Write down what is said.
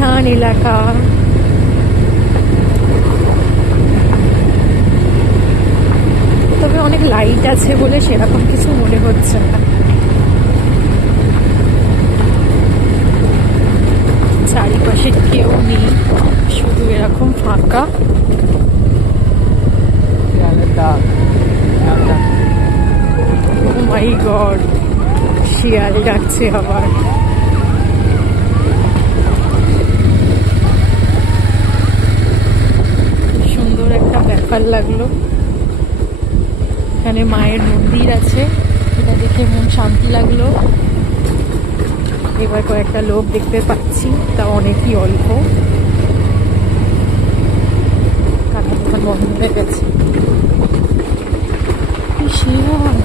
শুনশান এলাকা। তবে অনেক লাইট আছে বলে সেরকম কিছু মনে হচ্ছে না। চারিপাশে কেউ নেই, শুধু এরকম ফাঁকা। ও মাই গড, শিয়াল ডাকছে আবার। সুন্দর একটা ব্যাপার লাগলো। এখানে মায়ের মন্দির আছে, এটা দেখে মন শান্তি লাগলো। এবার কয়েকটা লোক দেখতে পাচ্ছি, তা অনেকই অল্প। কাটা দোকান বন্ধ হয়ে গেছে। শিয়াল